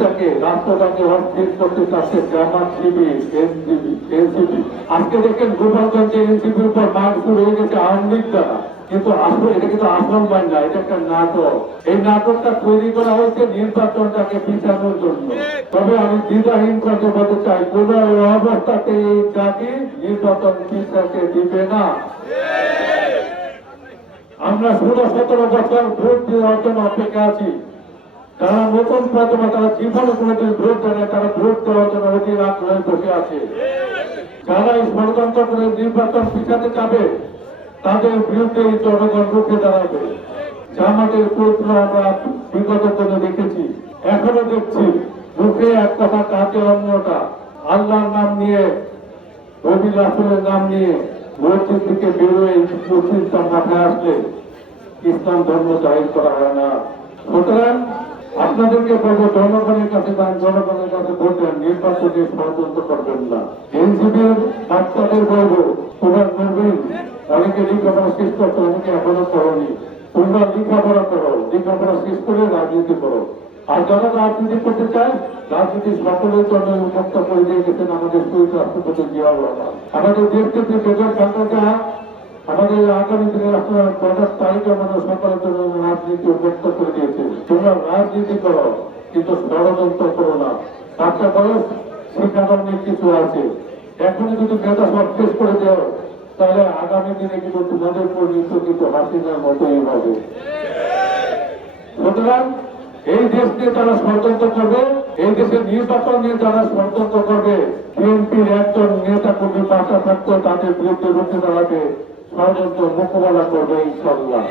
দেশটাকে রাষ্ট্রটাকে অস্থির করতে চাচ্ছে জামাত শিবির এনজিবি এনসিপি। আজকে দেখেন গোপালগঞ্জে এনসিপির উপর মার শুরু হয়ে গেছে আওয়ামী লীগ দ্বারা। কিন্তু আসলে এটা কিন্তু আসল মান না, এটা একটা নাটক। এই নাটকটা তৈরি করা হয়েছে নির্বাচনটাকে পিছানোর জন্য। তবে আমি দ্বিধাহীন কথা বলতে চাই, কোন অবস্থাতে এই জাতি নির্বাচন পিছাতে দিবে না। আমরা ষোলো সতেরো বছর ভোট দেওয়ার জন্য অপেক্ষা আছি। যারা নতুন প্রথমে তারা জীবনে কোনোদিন ভোট দেয় তারা ভোট দেওয়ার জন্য অধীর আগ্রহে বসে আছে। যারা এই ষড়যন্ত্র করে নির্বাচন পিছাতে যাবে, তাদের বিরুদ্ধে এই জনগণ রুখে দাঁড়াবে। জামাতের পুত্র আমরা বিগত দিনে দেখেছি, এখনও দেখছি, মুখে এক কথা কাজে অন্যটা। আল্লাহর নাম নিয়ে রবি রাসুলের নাম নিয়ে মসজিদ থেকে বেরোয় মুসলিমটা মাথায় আসলে ইসলাম ধর্ম জাহির করা হয় না। সুতরাং আপনাদেরকে বলব, জনগণের কাছে যান জনগণের কাছে দেন নির্বাচনে ষড়যন্ত্র করবেন না। এনজিপির বাচ্চাদের বলব, তোমরা নবীন অনেকে লেখাপড়া শেষ করতো, অনেকে এখনও করনি। তোমরা লেখাপড়া করো, লেখাপড়া শেষ করে রাজনীতি করো। আর যারা রাজনীতি করতে চায় রাজনীতি সকলের জন্য উন্মুক্ত করে দিয়ে গেছেন আমাদের শহীদ রাষ্ট্রপতি জিয়া রহমান আমাদের দেশকে যে বেতন খাতা আমাদের আগামী আপনার পঞ্চাশ তারিখে আমাদের সকলের জন্য রাজনীতি উন্মুক্ত করে দিয়েছে, তোমরা রাজনীতি করো, কিন্তু ষড়যন্ত্র করো না। বাচ্চা বয়স শিক্ষাগত কিছু আছে। এখনই যদি মেধা সব শেষ করে দেও, তাহলে আগামী দিনে কিন্তু তোমাদের পরিণত কিন্তু হাসিনার মতোই হবে। সুতরাং এই দেশ নিয়ে তারা ষড়যন্ত্র করবে, এই দেশের নির্বাচন নিয়ে যারা ষড়যন্ত্র করবে। বিএনপির একজন নেতা কর্মী পাশা থাকতো তাদের বিরুদ্ধে রুখে দাঁড়াবে। ষড়যন্ত্র মোকাবেলা করবে ইনশাল্লাহ